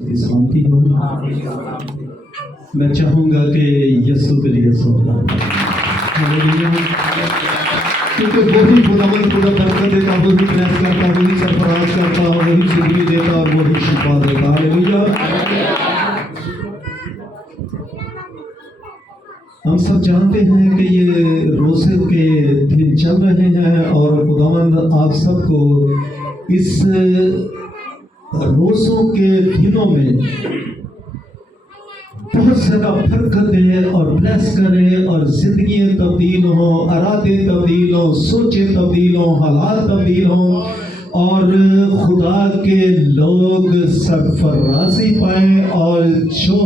سلامتی ہو. میں چاہوں گا کہ یسوع کے لیے سوچنا کیونکہ وہی خداوند خدا برکت دیتا، وہی بلند کرتا، وہی سرفراز کرتا، وہی زندگی دیتا اور وہی شفا دیتا. ہاللیلویا. ہم سب جانتے ہیں کہ یہ روزے کے دن چل رہے ہیں اور خداوند آپ سب کو اس روزوں کے دنوں میں بہت زیادہ برکت دے اور بلیس کرے اور زندگیاں تبدیل ہوں، ارادے تبدیل ہوں، سوچیں تبدیل ہوں، حالات تبدیل ہوں اور خدا کے لوگ سرفرازی پائیں. اور جو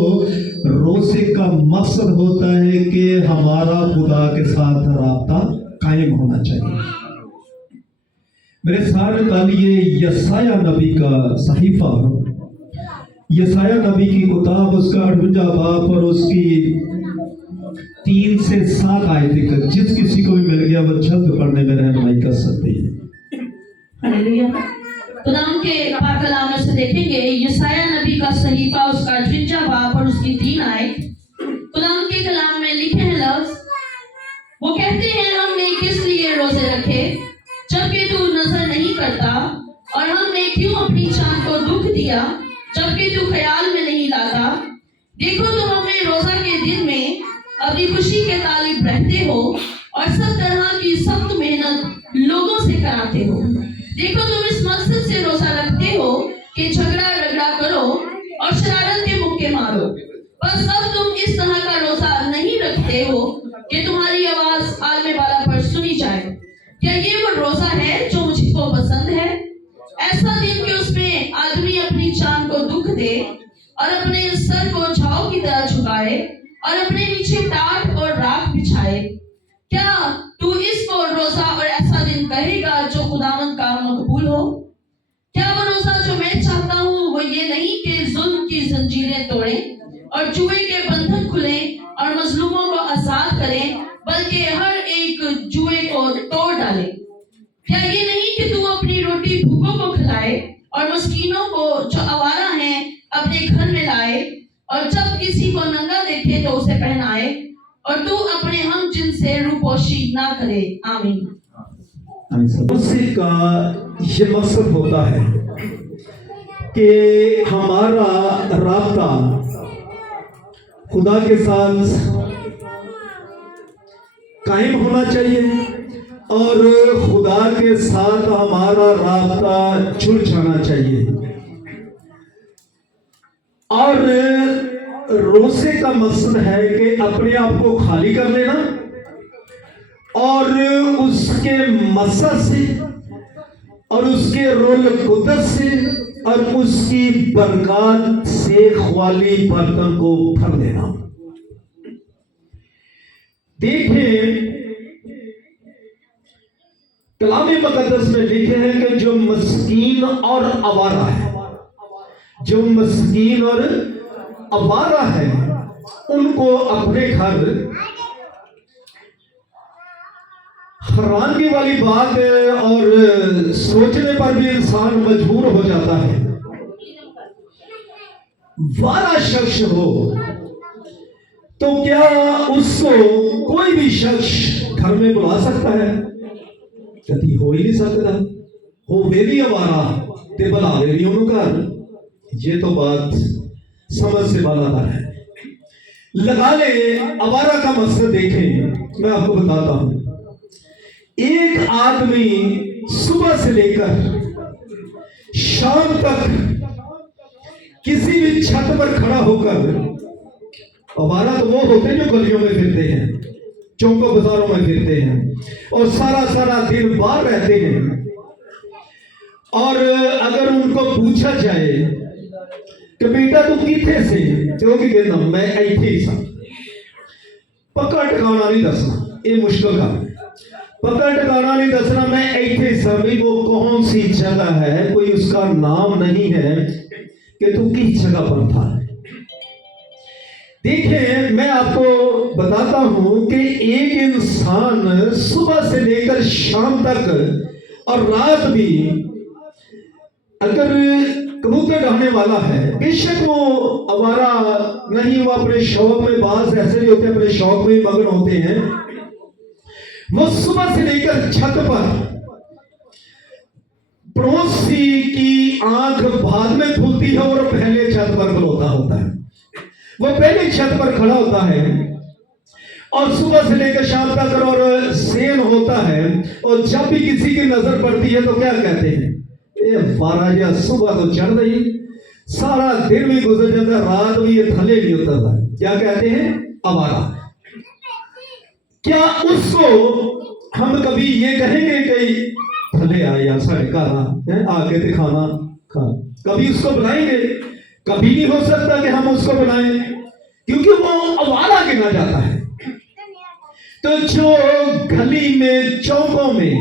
روزے کا مقصد ہوتا ہے کہ ہمارا خدا کے ساتھ رابطہ قائم ہونا چاہیے. میرے سارے یہ یسایہ نبی کا صحیفہ، یسایہ نبی کی کتاب، اس کا 58 باب اور اس کی 3 سے 7 آیتیں تک جس کسی کو بھی مل گیا وہ جلد پڑھنے میں رہنمائی کر سکتے ہیں. ہاللیلویا. خداوند کے پاک کلام میں سے دیکھیں گے یسایہ نبی کا صحیفہ، اس کا 58 باب اور اس کی 3 آیت. خداوند کے کلام میں لکھے ہیں لفظ، وہ کہتے ہیں ہم نے کس لیے روزے رکھے جبکہ تو نظر نہیں کرتا، اور ہم نے کیوں اپنی جان کو دکھ دیا جبکہ تو خیال میں نہیں لاتا. دیکھو تم اپنے روزہ کے دن میں اپنی خوشی کے طالب رہتے ہو اور سب طرح کی سخت محنت لوگوں سے کراتے ہو. دیکھو تم اس مقصد سے روزہ رکھتے ہو کہ جھگڑا رگڑا کرو اور شرارت کے مکے مارو. بس اب تم اس طرح کا روزہ نہیں رکھتے ہو کہ تمہاری آواز عالم بالا پر سنی جائے. کیا یہ وہ روزہ ہے جو مجھ کو پسند ہے؟ ایسا دن کہ اس میں آدمی اپنی جان کو دکھ دے اور اپنے سر کو چھاؤ کی طرح جھکائے اور اپنے نیچے ٹاٹ اور راکھ بچھائے. کیا تو اس کو روزہ اور ایسا دن کہے گا جو خداوند کا مقبول ہو؟ کیا وہ روزہ جو میں چاہتا ہوں وہ یہ نہیں کہ ظلم کی زنجیریں توڑیں اور جوئے کے بندھن کھلیں اور مظلوموں کو آزاد کریں، بلکہ ہر ایک جوئے کو توڑ ڈالے. کیا یہ نہیں کہ تو اپنی روٹی بھوکوں کو کھلائے اور مسکینوں کو جو آوارہ ہیں اپنے گھر میں لائے، اور جب کسی کو ننگا دیکھے تو اسے پہنائے، اور تو اپنے ہم جن سے روپوشی نہ کرے. آمین. روزے کا یہ مقصد ہوتا ہے کہ ہمارا رابطہ خدا کے ساتھ قائم ہونا چاہیے اور خدا کے ساتھ ہمارا رابطہ جڑ جانا چاہیے. اور روزے کا مقصد ہے کہ اپنے آپ کو خالی کر لینا اور اس کے مسح سے اور اس کے رول قدرت سے اور اس کی برکات سے خالی برتن کو بھر دینا. دیکھیں کلام مقدس میں لکھے ہیں کہ جو مسکین اور آوارہ ہے، جو مسکین اور آوارہ ہے ان کو اپنے گھر، حیرانگی والی بات ہے اور سوچنے پر بھی انسان مجبور ہو جاتا ہے، وارہ شخص ہو تو کیا اس کو کوئی بھی شخص گھر میں بلا سکتا ہے؟ کبھی ہو ہی نہیں سکتا. ہو وہ بھی آوارہ تے بلا دے بھی انہوں گھر. یہ تو بات سمجھ سے بالا تر ہے. لگا لے آوارہ کا مقصد دیکھیں، میں آپ کو بتاتا ہوں. ایک آدمی صبح سے لے کر شام تک کسی بھی چھت پر کھڑا ہو کر، آوارہ تو وہ ہوتے ہیں جو گلیوں میں پھرتے ہیں، چوکوں بازاروں میں پھرتے ہیں اور سارا دن باہر رہتے ہیں. اور اگر ان کو پوچھا جائے کہ بیٹا تو کتنے سے، تو کہ کہتا ہوں میں ایتھے ہی سا. پکا ٹکانا نہیں دسنا، یہ مشکل کا پکا ٹکانا نہیں دسنا، میں ایتھے سا. وہ کون سی جگہ ہے، کوئی اس کا نام نہیں ہے کہ تو کس جگہ پر تھا. دیکھیں میں آپ کو بتاتا ہوں کہ ایک انسان صبح سے لے کر شام تک اور رات بھی اگر कबूतर ढाने वाला है, बेशक वो आवारा नहीं, वो अपने शौक में, बाज ऐसे भी होते हैं अपने शौक में मगन होते हैं। वो सुबह से लेकर छत पर पड़ोसी की आंख बाद में खुलती है और पहले छत पर खड़ोता होता है। वो पहले छत पर खड़ा होता है और सुबह से लेकर शाम तक और सेन होता है, और जब भी किसी की नजर पड़ती है तो क्या कहते हैं, ये 12 सुबह तो चढ़ रही, सारा दिन भी गुजर जाता है, रात भी ये थले नहीं उतरता। क्या कहते हैं, आवारा। क्या उसको हम कभी ये कहेंगे कि थले आया साढ़े घर आके ते खाना खा, कभी उसको बुलाएंगे? कभी नहीं हो सकता कि हम उसको बुलाएं, क्योंकि वो आवारा गिना जाता है। तो जो गली में, चौकों में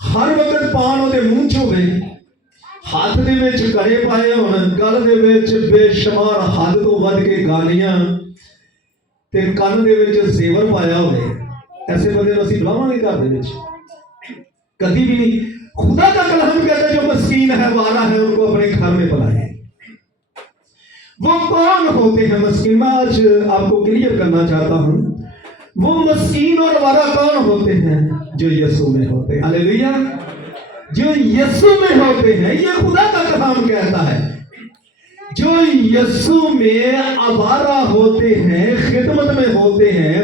हर वक्त पान ਉਹਦੇ ਮੂੰਹ ਚ ਹੋਵੇ, ਹੱਥ ਦੇ ਵਿੱਚ ਕੜੇ ਪਾਏ ਹੋਣ, ਗਲ ਦੇ ਵਿੱਚ ਬੇਸ਼ੁਮਾਰ ਹੱਦ ਤੋਂ ਵੱਧ ਕੇ ਗਾਲੀਆਂ ਤੇ ਕੰਨ ਦੇ ਵਿੱਚ ਜ਼ੇਵਰ ਪਾਇਆ ਹੋਵੇ, ਐਸੇ ਬੰਦੇ ਨੂੰ ਅਸੀਂ ਬੁਲਾਵਾਂਗੇ ਘਰ ਦੇ ਵਿੱਚ? कभी भी नहीं। खुदा का कलाम कहता है जो मस्कीन है, वारा है, उनको अपने घर में बुलाए। वो कौन होते हैं मस्कीन? मैं आज आपको क्लियर करना चाहता हूं, वो मस्कीन और वारा कौन होते हैं? जो यीशु में होते हैं। हालेलुया। जो यीशु में होते हैं, ये खुदा का कलाम कहता है। जो यीशु में आवारा होते हैं, खिदमत में होते हैं,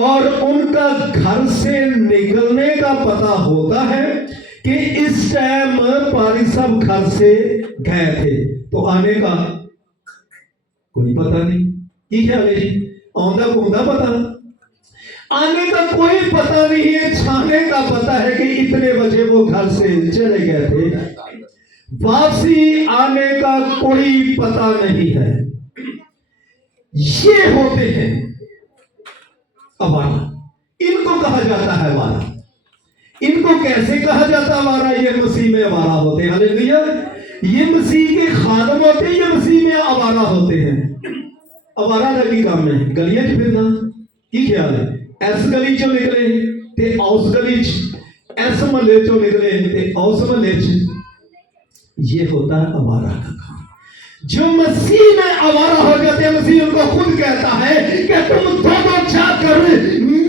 और उनका घर से निकलने का पता होता है कि इस टाइम पारी साहब घर से गए थे, तो आने का कोई पता नहीं। की ख्याल है जी? आंदा घूमदा पता, आने का कोई पता नहीं है। छाने का पता है कि इतने बजे वो घर से चले गए थे, वापसी आने का कोई पता नहीं है। ये होते हैं आवारा, इनको कहा जाता है वारा। इनको कैसे कहा जाता है वारा? ये मसीह में आवारा होते हैं। हालेलुया। ये मसीह के खादम होते हैं, ये मसीह में आवारा होते हैं। आवारा लगी काम में गलियां च फिरना, की ख्याल है? इस गली चो निकले ते उस गली च, इस महल्ले चो निकले ते उस महल्ले च, ये होता है आवारा का काम। जो मसीह में आवारा हो जाते हैं, मसीह उनको खुद कहता है कि तुम दोनों जाकर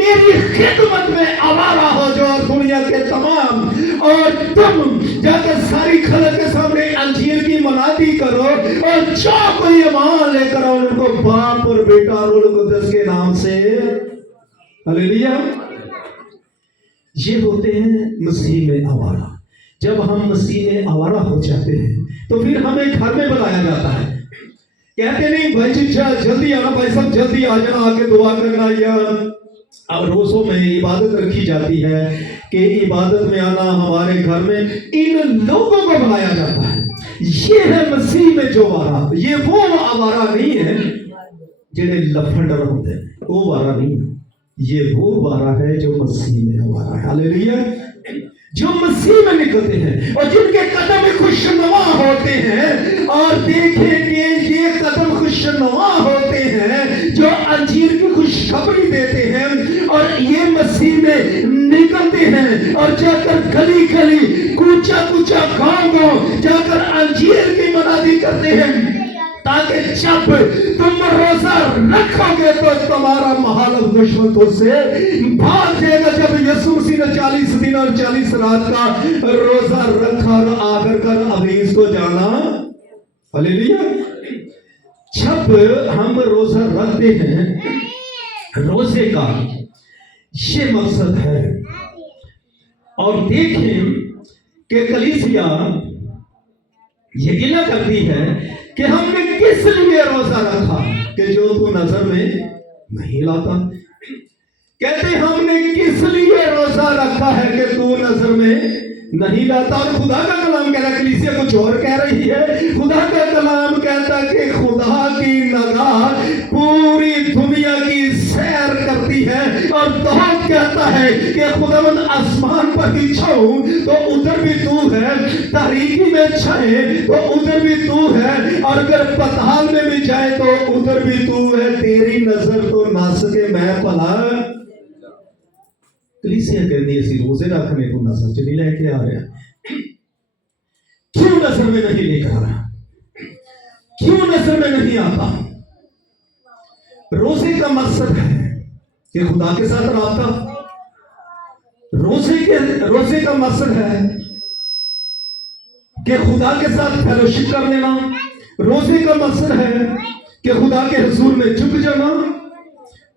मेरी खिदमत में आवारा हो जाओ, और दुनिया के तमाम, और तुम जाकर सारी खलक के सामने अंजीर की मनादी करो, और जो कोई ईमान लेकर आओ उनको बाप और बेटा और रूह कुद्दस के नाम से। हालेलुया। ये होते हैं मसीह में आवारा। जब हम मसीह में आवारा हो जाते हैं तो फिर हमें घर में बुलाया जाता है। कहते नहीं भाई चिट्ठा जल्दी आना, भाई सब जल्दी आ जाना, आके दुआ करना, या अब रोजों में इबादत रखी जाती है कि इबादत में आना हमारे घर में। इन लोगों को बुलाया जाता है। ये है मसीह में जो वारा। ये वो आवारा नहीं है जिन्हें लफंडर होते हैं, वो वारा नहीं है। ये वो वारा है जो मसीह में आवारा है। हालेलुया। जो मसीह में निकलते हैं और जिनके कदम खुशनुमा होते हैं, और देखेंगे ये कदम खुशनुमा होते हैं जो अंजीर की खुशखबरी देते हैं, और ये मसीह में निकलते हैं और जाकर गली गली, कूचा कूचा गांव गांव जाकर अंजीर की मनादी करते हैं, ताकि जब तुम रोजा रखोगे तो तुम्हारा महालव दुश्मन तुझसे भाग जाएगा। जब यीशु मसीह ने 40 दिन और 40 रात का रोजा रखा और आकर कर अभी इसको जाना। हालेलुया। जब हम रोजा रखते हैं, रोजे का ये मकसद है। और देखें कि कलीसिया ये गिला करती है कि हमने किस लिए रोजा रखा, कि जो तू नजर में नहीं लाता। कहते हमने किस लिए रोजा रखा है कि तू नजर में नहीं लाता। और खुदा का कलाम कह रहा है, कलीसिया कुछ और कह रही है। खुदा का कलाम कहता है कि खुदा की निगाह पूरी दुनिया की सैर करती है, और दाऊद कहता है कि खुदावंद आसमान पर भी छाऊं तो उधर भी तू है, तारीकी में छाए तो उधर भी तू है, और अगर पताल में भी जाए तो उधर भी तू है। तेरी नजर तो ना सके मैं भला। कलीसिया कहती है रोजे रखने को नजर च नहीं लेके आ रहा। नजर में नहीं लेकर आ रहा, क्यों नजर में नहीं आता? रोजे का मकसद है कि खुदा के साथ राबता, रोजे का मकसद है कि खुदा के साथ फेलोशिप कर लेना, रोजे का मकसद है कि खुदा के हुजूर में झुक जाना।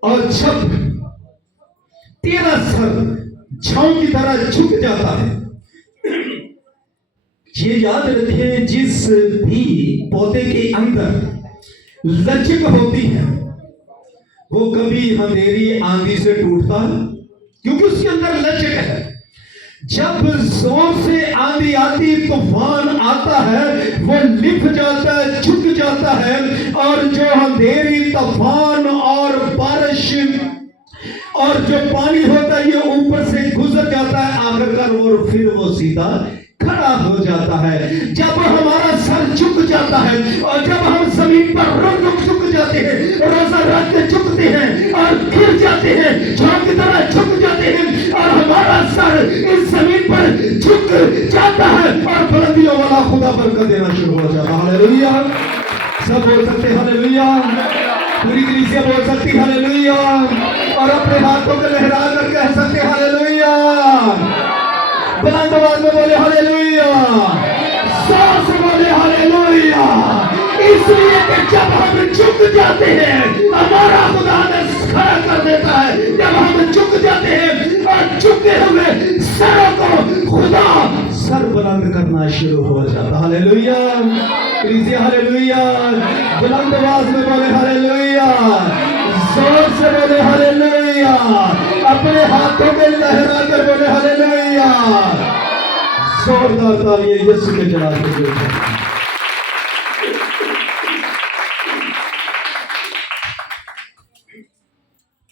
और जब तेरा सर छांव की तरह झुक जाता है, ये याद रखें, जिस भी पौधे के अंदर लचक होती है वो कभी अंधेरी आंधी से टूटता है, क्योंकि उसके अंदर लचक है। जब जोर से आंधी आती, तूफान आता है, वो लिप जाता है, झुक जाता है, और जो अंधेरी, तूफान और बारिश और जो पानी होता है ये ऊपर से गुजर जाता है, आखिरकार वो फिर वो सीधा खड़ा हो जाता है। जब हमारा सर झुक जाता है और जब हम जमीन पर रुक झुक जाते हैं, रोजा रख के झुकते हैं और गिर जाते हैं, झांक की तरह झुक जाते हैं, और हमारा सर इस जमीन पर झुक जाता है और बुलंदियों वाला खुदा बरकत देना शुरू हो जाता है। हालेलुया! सब बोल सकते हैं हालेलुया? पूरी कलीसिया बोल सकती है हालेलुया? और अपने हाथों को लहरा कर कह सकते हैं हालेलुया? बुलंद आवाज में बोले हालेलुया, जोर से बोले हालेलुया। इसलिए कि जब हम झुक जाते हैं, हमारा खुदा हमें खड़ा कर देता है। जब हम झुक जाते हैं और झुके हुए सरों को खुदा सर बुलंद करना शुरू हो जाता है। हालेलुया! Please hallelujah! बुलंद आवाज में बोले हालेलुया, जोर से बोले हालेलुया, अपने हाथों में लहरा कर बोले हालेलुया। जोरदार तालियां यीशु के जलाल के लिए।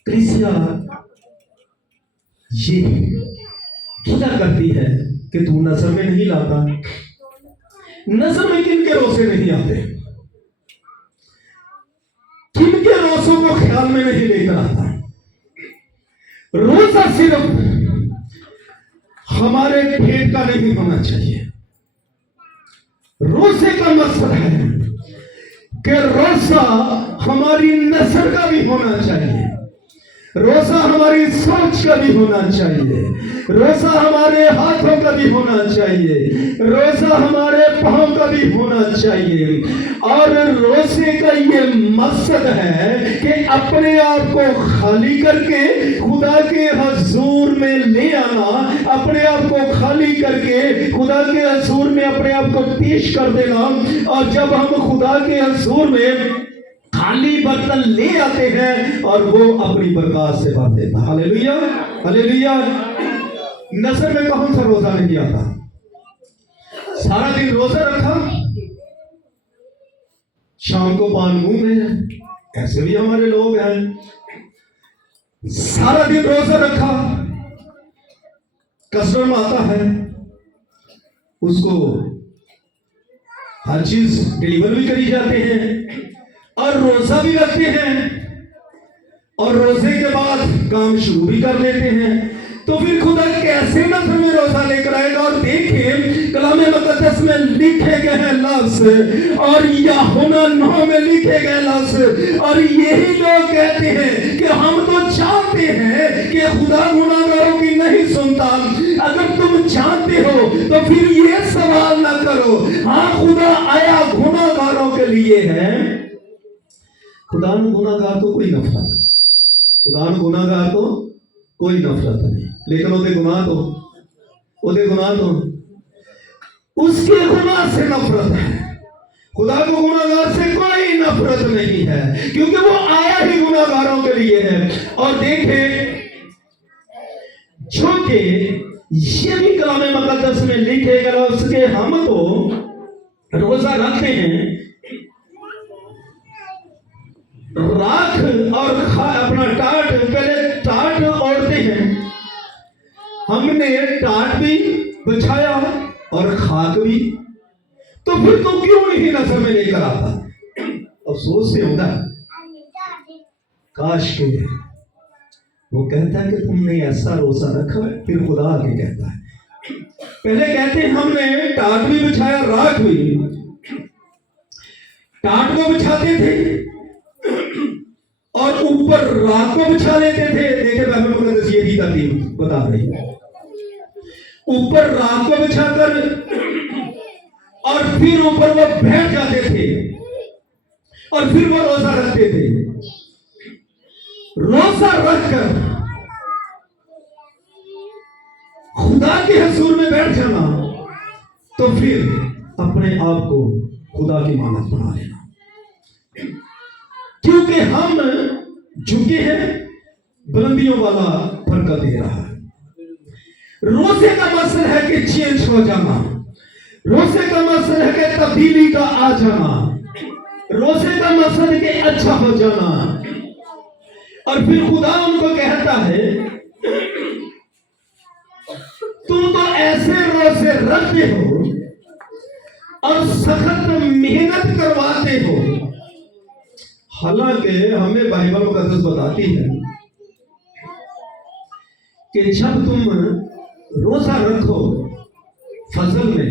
कलीसिया ये क्या करती है कि तू नजर में नहीं लाता? नजर में किन के रोजे नहीं आते, किन के रोजों को ख्याल में नहीं लेकर आता? रोजा सिर्फ हमारे पेट का नहीं होना चाहिए। रोजे का मकसद है कि रोजा हमारी नजर का भी होना चाहिए, रोजा हमारी सोच का भी होना चाहिए, रोजा हमारे हाथों का भी होना चाहिए, रोजा हमारे पांव का भी होना चाहिए। और रोजे का ये मकसद है कि अपने आप को खाली करके खुदा के हुजूर में ले आना, अपने आप को खाली करके खुदा के हुजूर में अपने आप को पेश कर देना। और जब हम खुदा के हुजूर में खाली बर्तन ले आते हैं और वो अपनी बरकत से भर देता। हालेलुया! हालेलुया! नजर में कौन सा रोजा नहीं आता? सारा दिन रोजा रखा, शाम को पान मुंह में है, ऐसे भी हमारे लोग हैं। सारा दिन रोजा रखा, कस्टमर आता है, उसको हर चीज डिलीवर भी करी जाते हैं और रोजा भी रखते हैं और रोजे के बाद काम शुरू भी कर लेते हैं। तो फिर खुदा कैसे नजर में रोजा लेकर आएगा? और देखिए कलामे मुकद्दस में लिखे गए हैं लफ्ज और यूहन्ना 9 में लिखे गए लफ्ज, और यही लोग कहते हैं कि हम तो जानते हैं कि खुदा गुनाहगारों की नहीं सुनता। अगर तुम जानते हो तो फिर ये सवाल ना करो। हाँ, खुदा आया गुनाहगारों के लिए है। खुदा ने गुनाहगार तो कोई नफरत नहीं, खुदा ने गुनाहगार तो कोई नफरत नहीं, लेकिन ओदे गुनाह तो उसके गुनाह से नफरत है। खुदा को गुनाहगार से कोई नफरत नहीं है, क्योंकि वो आया ही गुनाहगारों के लिए है। और देखे जो कि ये भी कलामे मुकद्दस में लिखे गए उसके हम तो रोजा रखते हैं, राख और अपना टाट, पहले टाट ओढ़ते हैं। हमने टाट भी बिछाया और खाक भी, तो फिर तो क्यों नहीं नजर में लेकर आता? अफसोस से होता है, काश के वो कहता है कि तुमने ऐसा रोजा रखा। फिर खुदा आके कहता है پہلے کہتے ہیں ہم نے ٹاٹ بھی بچھایا، راکھ بھی، ٹاٹ کو بچھاتے تھے اور اوپر راکھ کو بچھا لیتے تھے. دیکھیں بائبل مقدس یہ بھی ترتیب بتا رہی ہے. اوپر راکھ کو بچھا کر اور پھر اوپر وہ بیٹھ جاتے تھے اور پھر وہ روزہ رکھتے تھے. روزہ رکھ کر خدا کے حضور میں بیٹھ جانا تو پھر اپنے آپ کو خدا کی مانت بنا لینا. کیونکہ ہم جھکے ہیں، بلندیوں والا برکت دے رہا ہے. روزے کا مقصد ہے کہ چینج ہو جانا، روزے کا مقصد ہے کہ تبدیلی کا آ جانا، روزے کا مقصد ہے کہ اچھا ہو جانا. اور پھر خدا ان کو کہتا ہے تم تو ایسے روزے رکھتے ہو اور سخت محنت کرواتے ہو. حالانکہ ہمیں بائبل مقدس بتاتی ہے کہ جب تم روزہ رکھو فضل میں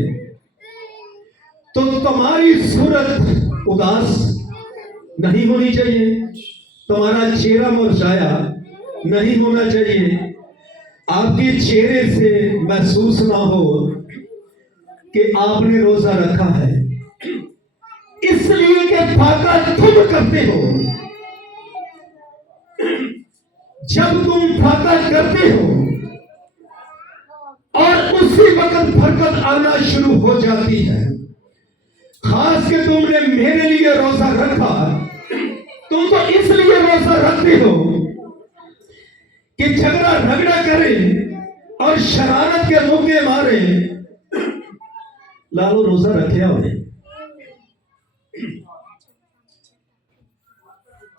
تو تمہاری صورت اداس نہیں ہونی چاہیے، تمہارا چہرہ مرجھایا نہیں ہونا چاہیے. آپ کے چہرے سے محسوس نہ ہو کہ آپ نے روزہ رکھا ہے، اس لیے کہ فاقہ تم کرتے ہو. جب تم فاقہ کرتے ہو اور اسی وقت برکت آنا شروع ہو جاتی ہے. خاص کہ تم نے میرے لیے روزہ رکھا، تم تو اس لیے روزہ رکھتے ہو کہ جھگڑا رگڑا کرے اور شرارت کے موقع مارے. لالو روزہ رکھیا ہوئے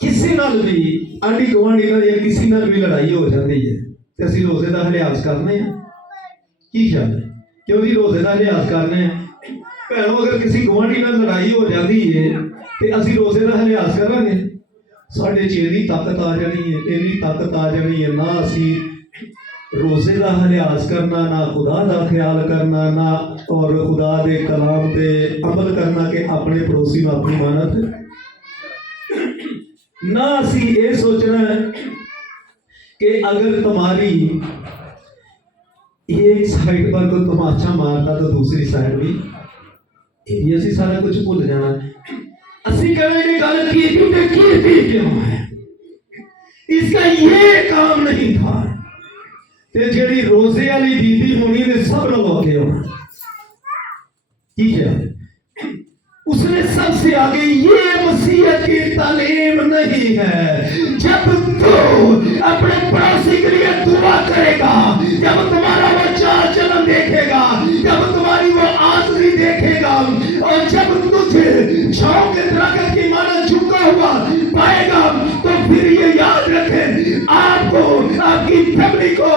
کسی نال بھی آنڈی گوانڈی نال یا کسی نال بھی لڑائی ہو جاتی ہے تے اسی روزے دا لحاظ کرنے ہیں. کی خیال ہے؟ کیوں جی روزے دا لحاظ کرنے ہیں؟ بھینوں اگر کسی گوانڈی نال لڑائی ہو جاتی ہے تے اسی روزے دا لحاظ کریں گے؟ ساڈے چ اینی طاقت آ جانی ہے، اینی طاقت آ جانی ہے، نہ اسی روزے دا لحاظ کرنا، نہ خدا دا خیال کرنا، نہ اور خدا دے کلام تے عمل کرنا کہ اپنے پڑوسی نو اپنی مانت، نہ اسی یہ سوچنا ہے کہ اگر تمہاری ایک سائڈ پر کوئی تماچا مارتا تو دوسری سائڈ بھی یہ بھی اسی سارا کچھ بھول جانا ہے. اسی کہنے کی گل کی کیوں ہے، اس کا یہ کام نہیں تھا. تے جیڑی روزے والی بیبی ہونی نے سب لوگ آگے ہونا. ٹھیک ہے، اس نے سب سے آگے یہ مسیحیت کی تعلیم نہیں ہے. جب تو اپنے پڑوسی کے لیے دعا کرے گا، جب تمہارا وہ چال چلن دیکھے گا، جب تمہاری وہ آزری دیکھے گا، اور جب تجھے چھاؤں کے درخت کی مانند جھکا ہوا پائے گا، تو پھر یہ یاد رکھیں آپ کو، آپ کی فیملی کو،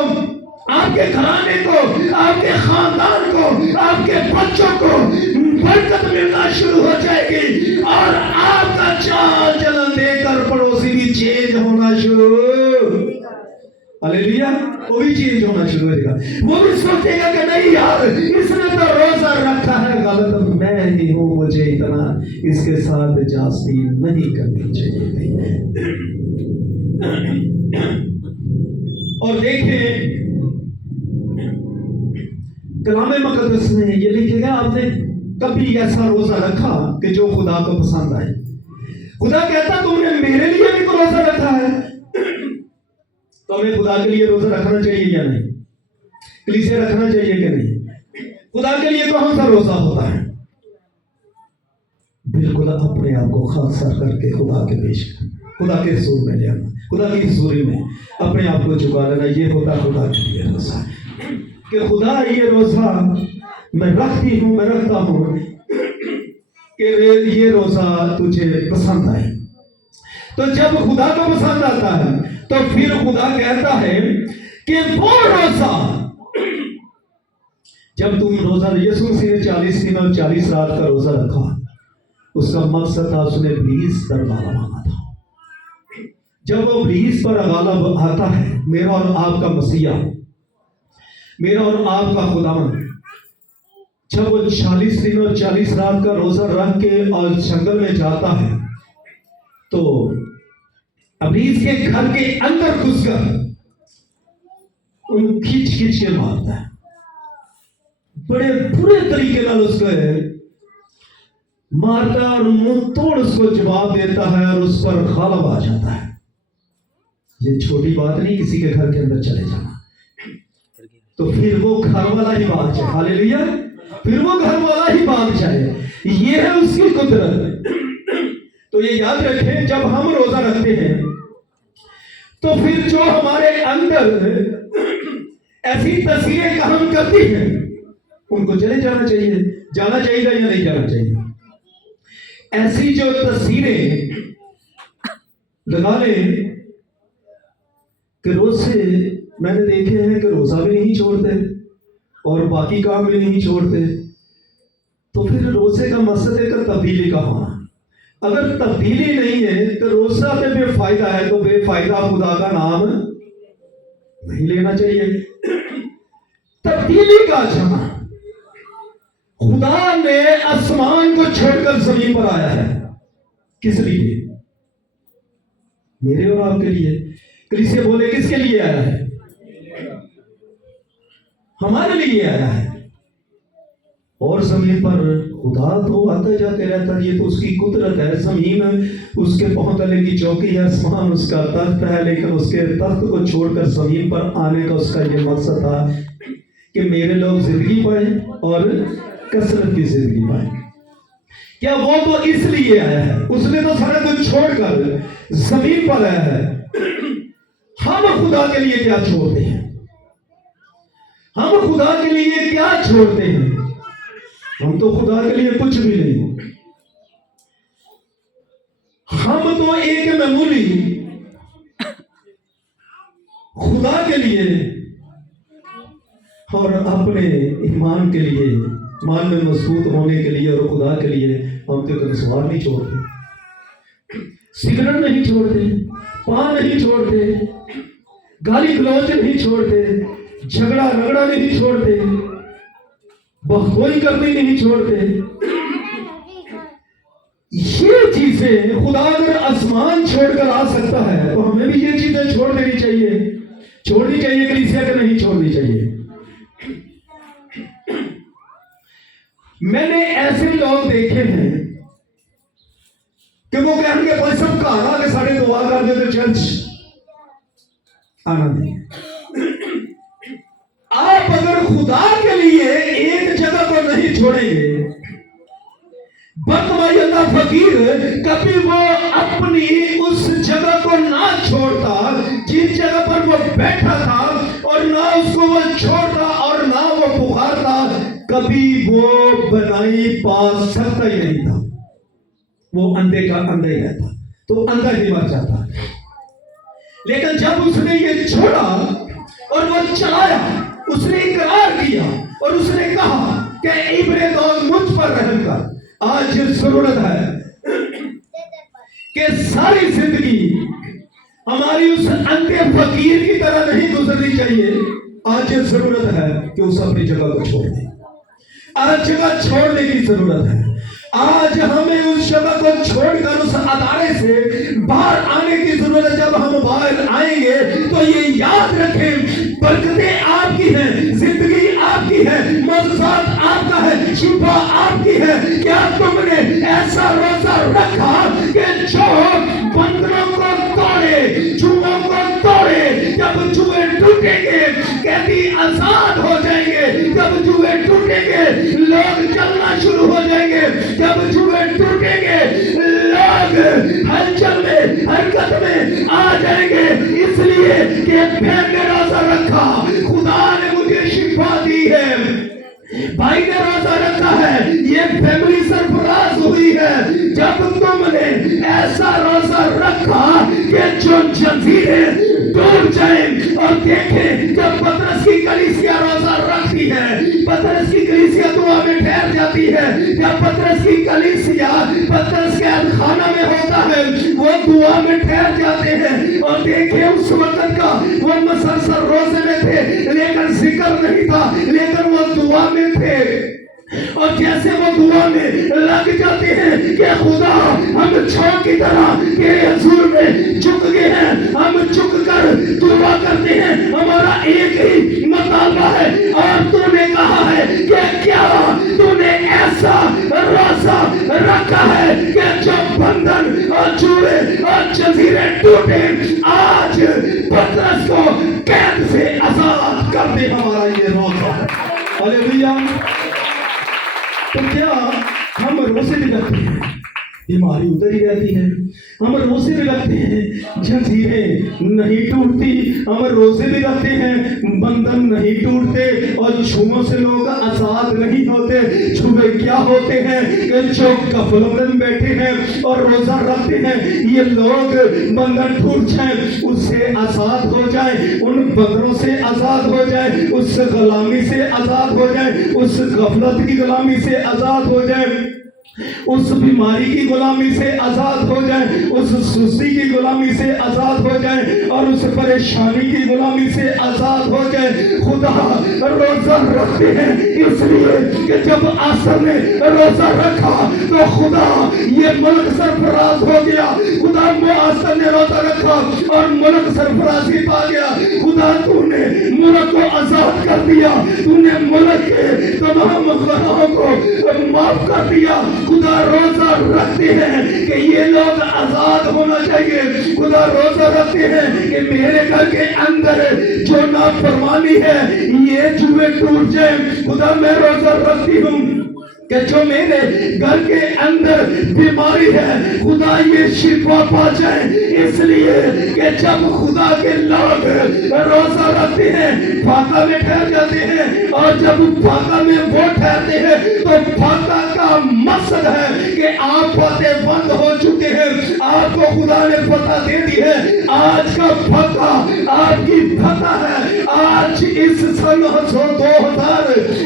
آپ کے گھرانے کو، آپ کے خاندان کو، آپ کے بچوں کو برکت ملنا شروع ہو جائے گی اور آپ کا چال چلن دے کر پڑوسی بھی چینج ہونا شروع. ہلیلویا، وہ بھی چینج ہونا شروع ہو جائے گا. وہ بھی سوچے گا کہ نہیں یار اس نے تو روزہ رکھا ہے، غلط میں ہی ہوں، مجھے اتنا اس کے ساتھ جاستی نہیں کرنی چاہیے. اور دیکھیں کلام مقدس میں یہ لکھے گا آپ نے کبھی ایسا روزہ رکھا کہ جو خدا کو پسند آئے. خدا کہتا تم نے میرے لیے بھی تو روزہ رکھا ہے، تو ہمیں خدا کے لیے روزہ رکھنا چاہیے یا نہیں؟ کلیسیا رکھنا چاہیے کہ نہیں؟ خدا کے لیے کون سا روزہ ہوتا ہے؟ بالکل اپنے آپ کو خاصا کر کے خدا کے پیش خدا کے حضور میں لے آنا، خدا کی حضوری میں اپنے آپ کو جھکا لینا. یہ ہوتا خدا کے لیے روزہ کہ خدا یہ روزہ میں رکھتی ہوں، میں رکھتا ہوں کہ یہ روزہ تجھے پسند آئے. تو جب خدا کو پسند آتا ہے تو پھر خدا کہتا ہے کہ وہ روزہ جب تم روزہ یسوع مسیح نے 40 دن اور 40 رات کا روزہ رکھا، اس کا مقصد تھا اس نے ابلیس پر غالب آنا تھا. جب وہ ابلیس پر غالب آتا ہے، میرا اور آپ کا مسیح، میرا اور آپ کا خداوند जब वो 40 दिन और 40 रात का रोजा रख के और जंगल में जाता है तो अबलीस के घर के अंदर घुसकर उन खींच खींच के मारता है, बड़े बुरे तरीके से उसको मारता है और मुंह तोड़ उसको जवाब देता है और उस पर गालिब आ जाता है। ये छोटी बात नहीं किसी के घर के अंदर चले जाना, तो फिर वो घर वाला ही भाग जाए। हालेलुया, फिर वो घर वाला ही भाग जाए, ये है उसकी कुदरत। तो ये याद रखें, जब हम रोजा रखते हैं तो फिर जो हमारे अंदर ऐसी तस्वीरें काम करती हैं उनको चले जाना चाहिए। जाना चाहिए या नहीं जाना चाहिए? ऐसी जो तस्वीरें लगा लें कि रोज से मैंने देखे हैं कि रोजा भी नहीं छोड़ते और बाकी काम भी नहीं छोड़ते, तो फिर रोजे का मकसद है कि तब्दीली का होना। अगर तब्दीली नहीं है तो रोजा में बेफायदा है, तो बेफायदा खुदा का नाम नहीं लेना चाहिए। तब्दीली का जमा, खुदा ने आसमान को छोड़कर जमीन पर आया है, किस लिए? मेरे और आपके लिए। कलीसिया बोले किसके लिए आया है? हमारे लिए आया है। और जमीन पर खुदा तो आते जाते रहता है, ये तो उसकी कुदरत है। जमीन उसके पांव तले की चौकी है, आसमान उसका तख्त है, लेकिन उसके तख्त को छोड़कर जमीन पर आने का उसका ये मकसद था कि मेरे लोग जिंदगी पाए और कसरत की जिंदगी पाए। क्या वो तो इसलिए आया है? उसने तो सारा कुछ छोड़कर जमीन पर आया है। हम खुदा के लिए क्या छोड़ते हैं? हम खुदा के लिए क्या छोड़ते हैं? हम तो खुदा के लिए कुछ भी नहीं। हम तो एक मामूली खुदा के लिए और अपने ईमान के लिए, ईमान में मजबूत होने के लिए और खुदा के लिए हम तो कभी सवाल नहीं छोड़ते, सिगरेट नहीं छोड़ते, पान नहीं छोड़ते, गाली गलौज नहीं छोड़ते, झगड़ा रगड़ा नहीं छोड़ते, बहकोई करनी नहीं छोड़ते। ये चीजें खुदा अगर आसमान छोड़कर आ सकता है तो हमें भी ये चीजें छोड़ देनी चाहिए। छोड़नी चाहिए कलीसिया के नहीं छोड़नी चाहिए। मैंने ऐसे लोग देखे हैं कि वो कहेंगे भाई सब घर आके साढ़े दुआ कर दे तो चर्च आना नहीं। आप अगर खुदा के लिए एक जगह को नहीं छोड़ेंगे, बदमायदा फकीर कभी वो अपनी उस जगह को ना छोड़ता जिस जगह पर वो बैठा था, और ना उसको वो छोड़ता और ना वो पुकारता, कभी वो बनाई पा सकता ही नहीं था। वो अंधे का अंधा ही रहता, तो अंधा ही मर जाता। लेकिन जब उसने ये छोड़ा और वो चलाया, उसने इकरार किया और उसने कहा कि इब्रे दौर मुझ पर रहम कर। आज जरूरत है कि सारी जिंदगी हमारी उस अंधे फकीर की तरह नहीं गुजरनी चाहिए। आज जरूरत है कि उस अपनी जगह को छोड़ दे। आज जगह छोड़ने की जरूरत है। आज हमें उस जगह को छोड़कर उस अदारे से बाहर आने की जरूरत है। जब हम बाहर आएंगे तो ये याद रखें, बरकतें आपकी हैं, जिंदगी आपकी है, मकसद आपका है, शिफा आपकी है। क्या तुमने ऐसा रोजा रखा कि जो बंधनों को तोड़े, जुओं को तोड़े? जब जुए टूटेंगे कैदी आजाद हो जाएंगे। जब जुए टूटेंगे लोग चलना शुरू हो जाएंगे। जब जुए टूटेंगे लोग हलचल में, हरकत में आ जाएंगे। इसलिए कि मैंने रोजा रखा, खुदा ने मुझे शिफा दी है, भाई ने रोजा रखा है, ये फैमिली सरफराज हुई है। जब तुमने ऐसा रोजा रखा कि जो जंजीरें टूट जाएं, और देखें जब पतरस की कलीसिया रोजा रखती है, पतरस की कलीसिया दुआ में ठहर जाती है। जब पतरस की कलीसिया पतरस के खाना में होता है, वो दुआ में ठहर जाते हैं। और देखें उस वक्त का वो मसलसल रोजे में थे, लेकिन जिक्र नहीं था, लेकिन वो दुआ में थे। और जैसे वो दुआ में लग जाते हैं कि खुदा हम छाव की तरह तेरे हजूर में झुक गए हैं, हम झुक कर दुआ करते हैं, हमारा एक ही मुतालबा है और तूने कहा है कि क्या तूने ऐसा रोजा रखा है कि जो बंधन और जुए और जंजीरें टूटे, आज पतरस को कैद से आजाद कर दे। हमारा ये रोजा है। हालेलुया। तो क्या हम रोजे भी रखते हैं, बीमारी उधर ही रहती है, हम रोजे भी रखते हैं, जंजीरें नहीं टूटती, हम रोजे भी रखते हैं, बंधन नहीं टूटते और छुओं से लोग आजाद नहीं होते। छुए क्या होते हैं कि जो गफलत में बैठे हैं और रोजा रखते हैं, ये लोग बंधन टूट जाए उससे आजाद हो जाए, उन बंधनों से आजाद हो जाए, उस गुलामी से आजाद हो जाए, उस गफलत की गुलामी से आजाद हो जाए, उस बीमारी की गुलामी से आजाद हो जाए, उस सुस्ती की गुलामी से आजाद हो जाए और उस परेशानी की गुलामी से आजाद हो जाए। खुदा रोजा रखते हैं इसलिए कि जब आसर ने रोजा रखा तो खुदा ये मुल्क सरफराज हो गया। खुदा आसर ने रोजा रखा और मुल्क सरफराजी पा गया। खुदा तूने मुल्क को आजाद कर दिया, तूने मुल्क के तमाम गुनाहों को माफ कर दिया। खुदा रोजा रखते हैं कि ये लोग आजाद होना चाहिए। खुदा रोजा रखते हैं कि मेरे घर के अंदर जो नाफरमानी है ये जुए टूट जाए। खुदा मैं रोजा रखती हूँ कि जो मेरे घर के अंदर बीमारी है खुदा ये शिफा पा जाए। इसलिए कि जब खुदा के लोग रोजा रखते हैं फाका में ठहर जाते हैं और जब फाका में वो ठहरते हैं तो फाका का मकसद है कि आप बातें बंद हो चुके हैं, आपको खुदा ने पता दे दी है आज का फाका आपकी फतह है। आज इस सन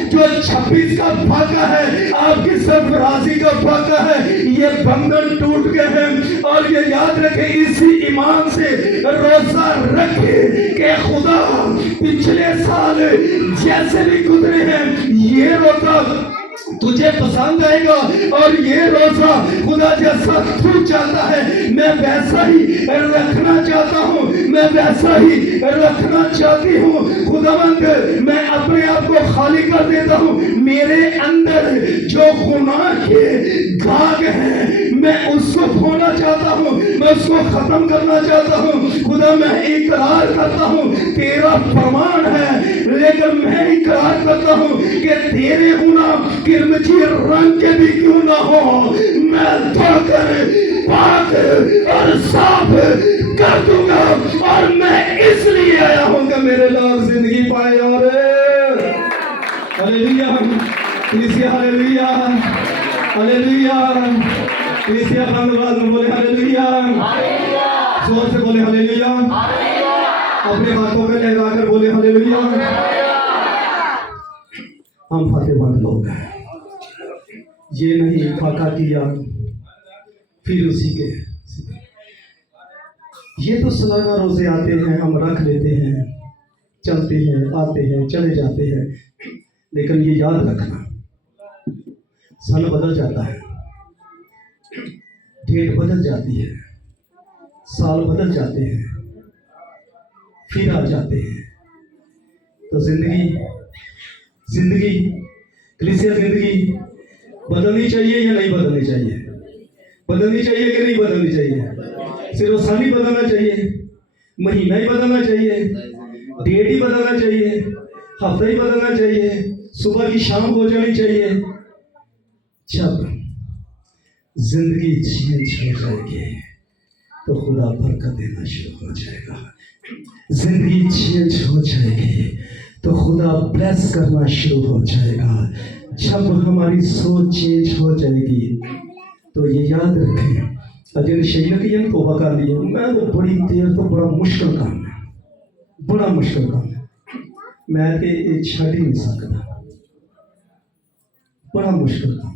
2026 का फाका है, आपकी सरफराजी का फाका है। ये बंधन टूट गए हैं और ये याद रखे इसी ईमान से रोजा रखे कि खुदा पिछले साल जैसे भी गुजरे हैं ये रोजा तुझे पसंद आएगा और ये रोजा खुदा जैसा तू चाहता है मैं वैसा ही रखना चाहता हूँ, मैं वैसा ही रखना चाहती हूँ। खुदावंद मैं अपने आप को खाली कर देता हूँ, मेरे अंदर जो गुनाह के दाग हैं मैं उसको धोना चाहता हूँ, मैं उसको खत्म करना चाहता हूँ। खुदा मैं इकरार करता हूँ तेरा फरमान है, लेकिन मैं इकरार करता हूँ कि तेरे गुनाह किरमची रंग के भी क्यों ना हो मैं धोकर पाक और साफ कर दूंगा। और मैं इसलिए आया हूँ कि मेरे लोग जिंदगी पाए। और हालेलुया कलीसिया, हालेलुया हालेलुया कलीसिया, धन्यवाद में बोले हालेलुया, जोर से बोले हालेलुया, अपने हाथों में लहरा कर बोले हालेलुया। हम फतेहमंद लोग हैं, ये नहीं फाका किया फिर उसी के ये तो सालाना रोजे आते हैं हम रख लेते हैं, चलते हैं आते हैं चले जाते हैं, लेकिन ये याद रखना सन बदल जाता है, डेट बदल जाती है, साल बदल जाते हैं, फिर आ जाते हैं। तो जिंदगी कलीसिया जिंदगी बदलनी चाहिए या नहीं बदलनी चाहिए? बदलनी चाहिए कि नहीं बदलनी चाहिए? सिर्फ साल ही बदलना चाहिए, महीना ही बदलना चाहिए, डेट ही बदलना चाहिए, हफ्ता ही बदलना चाहिए, सुबह की शाम हो जानी चाहिए? जब जिंदगी चेंज हो जाएगी तो खुदा बरकत देना शुरू हो जाएगा। जिंदगी चेंज हो जाएगी तो खुदा ब्लेस करना शुरू हो जाएगा। जब हमारी सोच चेंज हो जाएगी तो ये याद रखें अजय शहीद की हम तोबा कर लिए मैं तो बड़ी देर तो बड़ा मुश्किल काम है, बड़ा मुश्किल काम है, मैं तो ये छड़ ही नहीं सकता, बड़ा मुश्किल काम।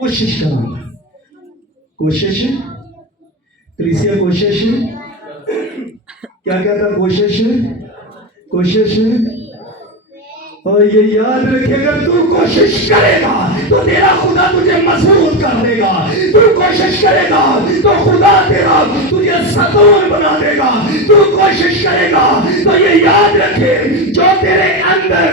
कोशिश कराना, कोशिश कलीसिया कोशिश क्या कहता कोशिश कोशिश। और ये याद रखेगा तू कोशिश करेगा تو تیرا خدا تجھے مضبوط کر دے گا. تو کوشش کرے گا تو خدا تیرا تجھے ستون بنا دے گا. تو کوشش کرے گا تو یہ یاد رکھے جو تیرے اندر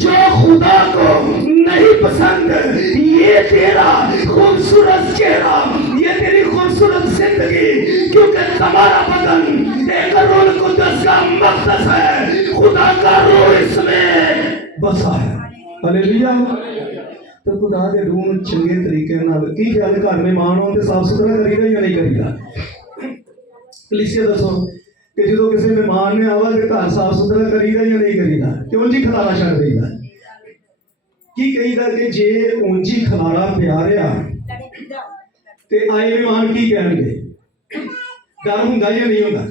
جو خدا کو نہیں پسند, یہ تیرا خوبصورت چہرہ, یہ تیری خوبصورت زندگی, کیونکہ تمہارا بدن ایک روح القدس کا مقدس ہے, خدا کا روح اس میں بسا ہے. ہلیلویا. تو خدا دے روح چنگے طریقے نال کی خیال گھر مہمان ہون تے صاف ستھرا کریدا یا نہیں کریدا؟ کلیسیا دسو کہ جدو کسی مہمان نے آوا تے گھر صاف ستھرا کریدا یا نہیں کریدا؟ کیوں جی کھلارا چھڑ دئیدا؟ کی کہیدا کہ جے اونجی کھلارا پیا رہا تے آئے مہمان کی کہن گے؟ ڈر ہوندا یا نہیں ہوندا؟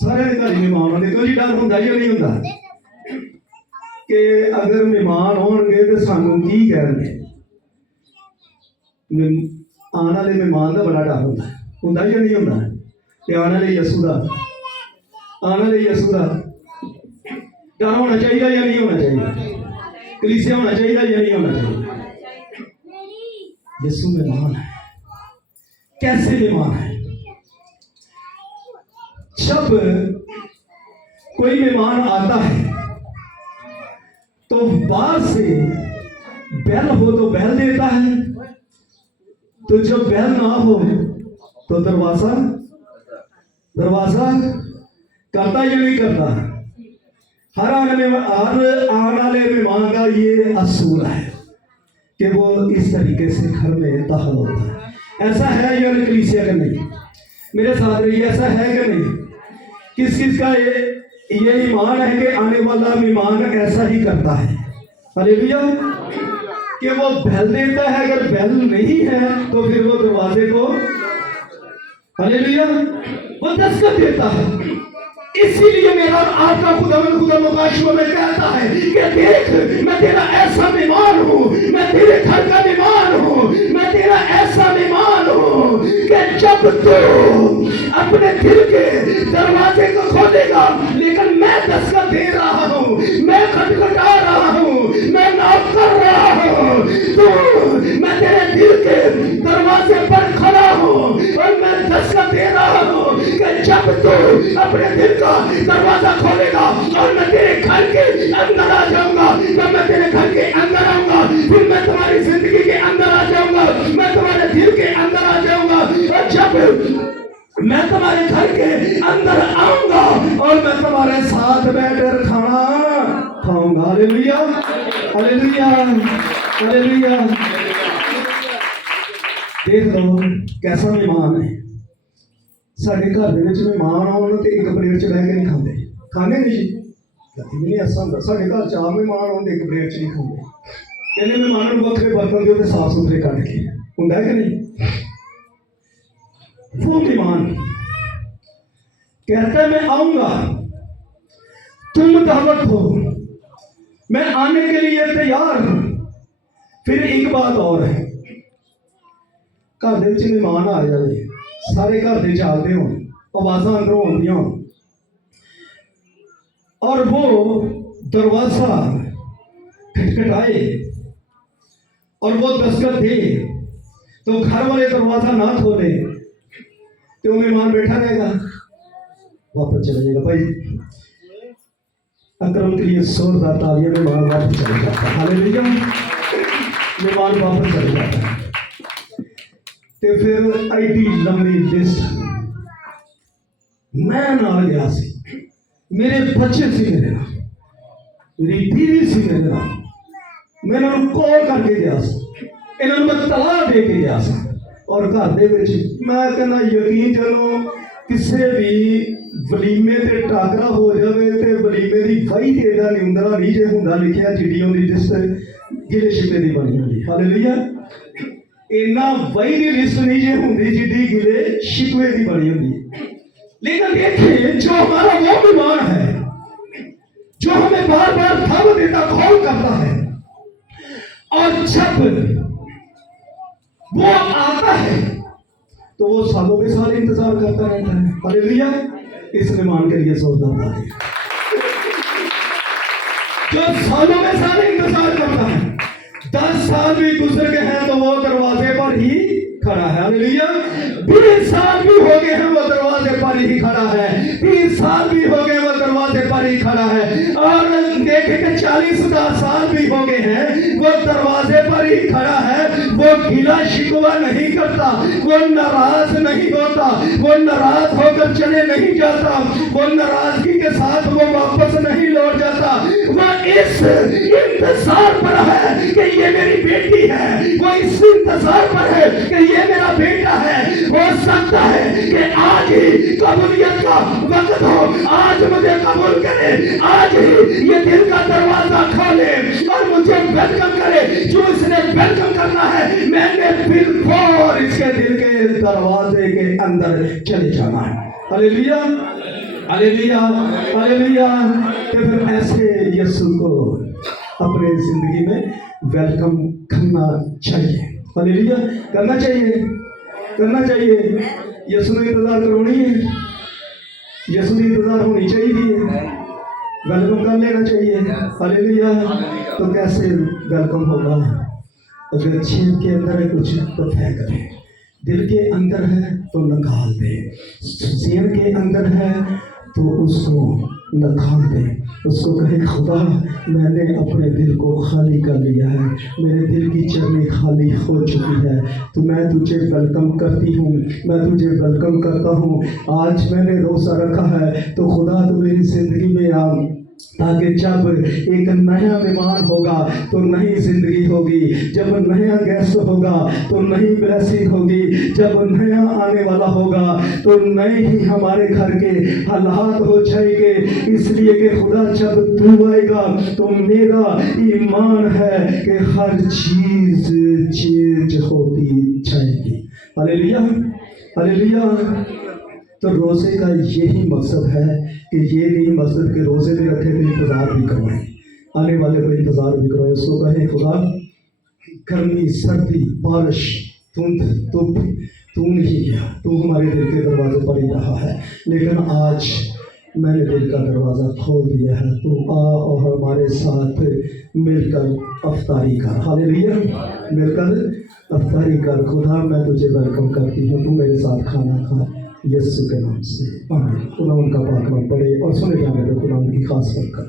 سارے دے گھر مہمان ہوندے, کیوں جی ڈر ہوندا یا نہیں ہوندا کہ اگر مہمان ہون گے تے سانوں کی کہن گے؟ آنے والے مہمان دا بڑا ڈر ہوندا یا نہیں ہوندا کہ آنے والے یسوع دا ڈر ہونا چاہیے یا نہیں ہونا چاہیے؟ کلیسیا ہونا چاہیے یا نہیں ہونا چاہیے؟ یسوع مہمان ہے. کیسے مہمان ہے؟ جب کوئی مہمان آتا ہے تو باہر سے بیل ہو تو بیل دیتا ہے, تو جب بیل نہ ہو تو دروازہ کرتا یا نہیں کرتا؟ ہر آنے والے مہمان کا یہ اصول ہے کہ وہ اس طریقے سے گھر میں داخل ہوتا ہے. ایسا ہے یا کلیسیا کا نہیں؟ میرے ساتھ رہیے, ایسا ہے کہ نہیں؟ کس کا یہ ایمان ہے کہ آنے والا مہمان ایسا ہی کرتا ہے؟ ہلیلویا. کہ وہ بیل دیتا ہے, اگر بیل نہیں ہے تو پھر وہ دروازے کو ہلیلویا وہ دستخط دیتا ہے. اسی لیے میرا آپ کا خدا مغاشوہ میں کہتا ہے کہ دیکھ میں تیرا ایسا مہمان ہوں, میں تیرے گھر کا مہمان ہوں, میں تیرا ایسا مہمان ہوں کہ جب تو اپنے دل کے دروازے کو کھولے گا, لیکن میں دستخط دے رہا ہوں, میں کھٹکھٹا رہا ہوں, میں ناک کر رہا ہوں, تو میں تیرے دل کے دروازے پر کھڑا ہوں اور میں دستخط دے رہا ہوں کہ جب تو اپنے دل کا دروازہ کھولے گا اور میں تیرے گھر کے اندر آ جاؤں گا, جب میں تیرے گھر کے اندر آؤں گا پھر میں تمہاری زندگی کے اندر آ جاؤں گا, میں تمہارے دل کے اندر آ جاؤں گا, اور جب میں تمہارے گھر کے اندر آؤں گا اور میں تمہارے ساتھ بیٹھ کر کھانا کھاؤں گا. ہلیلویا ہلیلویا ہلیلویا. دیکھ لو کیسا مہمان ہے. سارے گھر مہمان آن تو ایک پلیٹ چ بہ کے نہیں کھانے, کھانے نہیں کبھی بھی نہیں ایسا ہوتا. سارے گھر چار مہمان آن ایک پلیٹ چ نہیں کھانے, کہنے مہمانوں کو وکرے برتن دو صاف ستھرے کٹ کے ہوں کہ نہیں. وہ مہمان کہتا ہے میں آؤں گا, تم دعوت ہو, میں آنے کے لیے تیار ہوں. پھر ایک بات اور ہے, گھر دے مہمان آ جائے, سارے گھر دے چلتے ہو, آوازاں اندروں آندیاں ہوں, اور وہ دروازہ کھٹکھٹائے اور وہ دستخط دے, تو گھر والے دروازہ نہ کھولے تو مہمان بیٹھا رہے گا, واپس چلے جائے گا. بھائی اکرم کے لیے زوردار تالیاں. مہمان واپس چلے جاتا ہے. ہلیلویا. مہمان واپس چلے جاتا ہے. تو پھر ایڈی لمبی لسٹ, میں نال گیا سی, میرے بچے سی میرے نال, میری بیوی سی میرے نال, میں انہوں کال کر کے گیا سا, انہوں میں طلاق دے کے گیا سا, اور گھر دے وچ میں کہنا یقین چلو کسے بھی ولیمے تے ٹاکرا ہو جاوے تے ولیمے دی وہی تے دا نیندرا نہیں جے ہوندا لکھیا چٹیوں دی لسٹ گلے شکے دی بنی ہوندی. ہلیلویا. اینا وہی دی لسٹ نہیں جے ہوندی جدی گلے شکوے دی بنی ہوندی. لیکن دیکھیں جو ہمارا وہ بیمار ہے, جو ہمیں بار بار دعوت دیتا کال کرتا ہے, اور جب وہ آتا ہے تو وہ سالوں کے سال انتظار کرتا رہتا ہے. ہلیلویا. اس مہمان کے لیے زوردار تالی. جو سالوں میں سال انتظار کرتا ہے, 10 साल भी गुजर गए हैं तो वो दरवाजे पर ही खड़ा है। हालेलुया। 20 साल भी हो गए हैं वो दरवाजे पर ही खड़ा है। 30 साल भी हो गए वो दरवाजे पर ही खड़ा है। और देखे कि 40 साल भी हो गए हैं वो दरवाजे पर ही खड़ा है। वो गिला शिकवा नहीं करता, वो नाराज नहीं होता, वो नाराज होकर चले नहीं जाता, वो नाराजगी के साथ वो वापस नहीं लौट जाता। वो इस इंतजार पर है कि ये मेरी बेटी है, वो इस इंतजार पर है कि ये मेरा बेटा है। हो सकता है कि आज ही कबूलियत का वक्त हो, आज मुझे कबूल करे, आज ही ये दिल का दरवाजा खोले और मुझे वेलकम करे। जो इसने वेलकम करना है, मैंने बिल्कुल इसके दिल के दरवाजे के अंदर चले जाना है। Hallelujah, hallelujah, hallelujah. तो फिर ऐसे यीशु को अपने जिंदगी में वेलकम करना चाहिए। हालेलुया, करना चाहिए, करना चाहिए। यीशु ने इंतजार करवानी है, यीशु ने इंतजार होनी चाहिए, वेलकम कर लेना चाहिए। हालेलुया। तो कैसे वेलकम होगा? अगर जेब के अंदर है कुछ तो फेंक दे, दिल के अंदर है तो निकाल दे, जेब के अंदर है तो उसको निकाल दे। उसको कहे खुदा मैंने अपने दिल को खाली कर लिया है, मेरे दिल की जर्नी खाली हो चुकी है, तो मैं तुझे वेलकम करती हूँ, मैं तुझे वेलकम करता हूँ। आज मैंने रोज़ा रखा है तो खुदा तो मेरी ज़िंदगी में आ, ताकि जब एक नया मेहमान होगा तो नई जिंदगी होगी, जब नया गेस्ट होगा तो नई ब्लेसिंग होगी, जब नया आने वाला होगा तो नए ही हमारे घर के हालात हो जाएंगे। इसलिए कि खुदा जब तू आएगा तो मेरा ईमान है कि हर चीज चेंज होती जाएगी। Hallelujah, hallelujah. तो रोज़े का यही मकसद है कि ये नहीं मकसद कि रोज़े में रखे तो इंतज़ार भी करवाएं, आने वाले को इंतज़ार भी करवाएं। उसको कहें खुदा गर्मी सर्दी बारिश धुंध धूप तू नहीं गया, तू हमारे दिल के दरवाजे पर ही रहा है, लेकिन आज मैंने दिल का दरवाज़ा खोल दिया है, तू आ और हमारे साथ मिलकर अफ्तारी कर। हालेलुया, मिलकर अफ्तारी कर। खुदा मैं तुझे वेलकम करती हूँ, तू मेरे साथ खाना खा, यीशु के नाम से आमीन। खुदा उनका पाक नाम पढ़े और सुने जाने दो, खुदा उनकी खास बरकत।